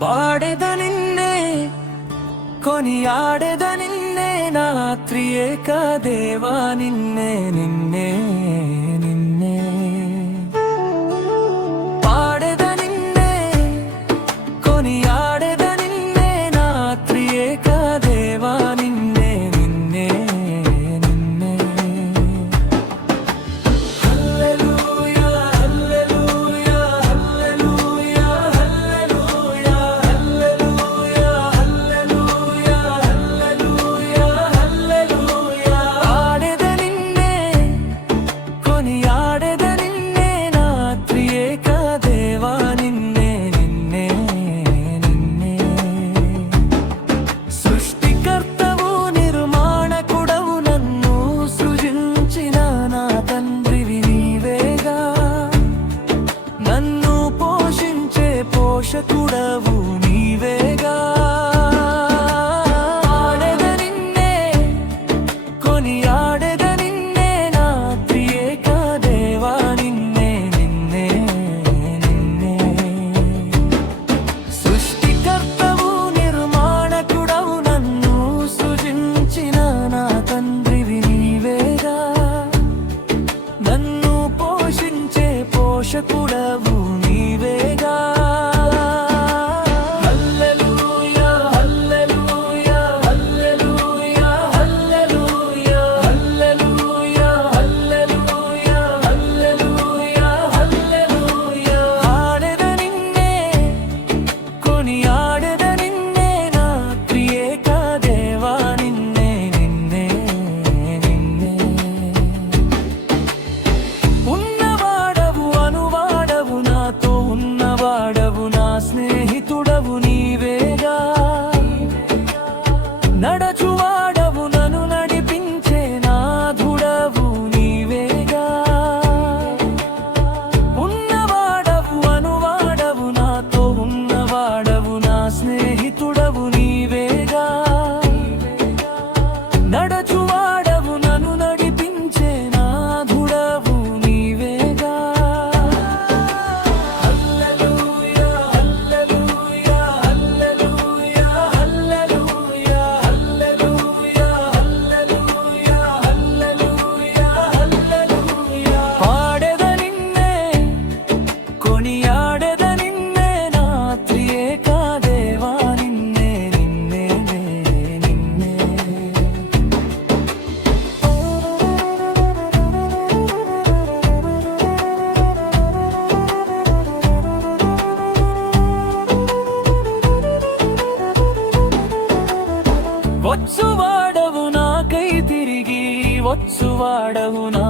పాడెద నిన్నే కొనియాడెద నిన్నే నా త్రియేక దేవా నిన్నే నిన్నే నిన్నే పాడెద నిన్నే కొనియాడెద నిన్నే నా త్రియేక దేవా నిన్నే నిన్నే నిన్నే హల్లెలూయా హల్లెలూయా హల్లెలూయా హల్లెలూయా హల్లెలూయా హల్లెలూయా హల్లెలూయా హల్లెలూయా పాడెద నిన్నే కొనియాడెద నిన్నే నా త్రియేక దేవా నిన్నే నిన్నే నిన్నే సృష్టికర్తవు నిర్మాణకుడవు నన్ను సృజించిన నా తండ్రివి నీవేగా నన్ను పోషించే పోషకుడవు నీవేగా పాడెద నిన్నే కొనియాడెద నిన్నే నా త్రియేక దేవా నిన్నే నిన్నే నిన్నే సృష్టికర్తవు నిర్మాణకుడవు నన్ను సృజించిన నా తండ్రివి నీవేగా నన్ను పోషించే పోషకుడవు నీవేగా హల్లెలూయా హల్లెలూయా హల్లెలూయా హల్లెలూయా హల్లెలూయా హల్లెలూయా హల్లెలూయా హల్లెలూయా పాడెద నిన్నే కొనియాడెద నిన్నే నా త్రియేక దేవా నిన్నే నిన్నే నిన్నే ఉన్నవాడవు అనువాడవు నాతో ఉన్నవాడవు నా స్నేహితుడవు నీవేగా నడచువాడవు నన్ను నడిపించే నాథుడవు నీవేగా ఉన్నవాడవు అనువాడవు నాతో ఉన్నవాడవు నా స్నేహితుడవు నీవేగా నడచువాడవు నన్ను నడిపించే నాథుడవు నీవేగా హల్లెలూయా హల్లెలూయా హల్లెలూయా హల్లెలూయా హల్లెలూయా హల్లెలూయా హల్లెలూయా హల్లెలూయా పాడెద నిన్నే కొనియాడెద నిన్నే నా త్రియేక దేవా నిన్నే నిన్నే నిన్నే వచ్చువాడవు నాకై తిరిగి వచ్చువాడవు నా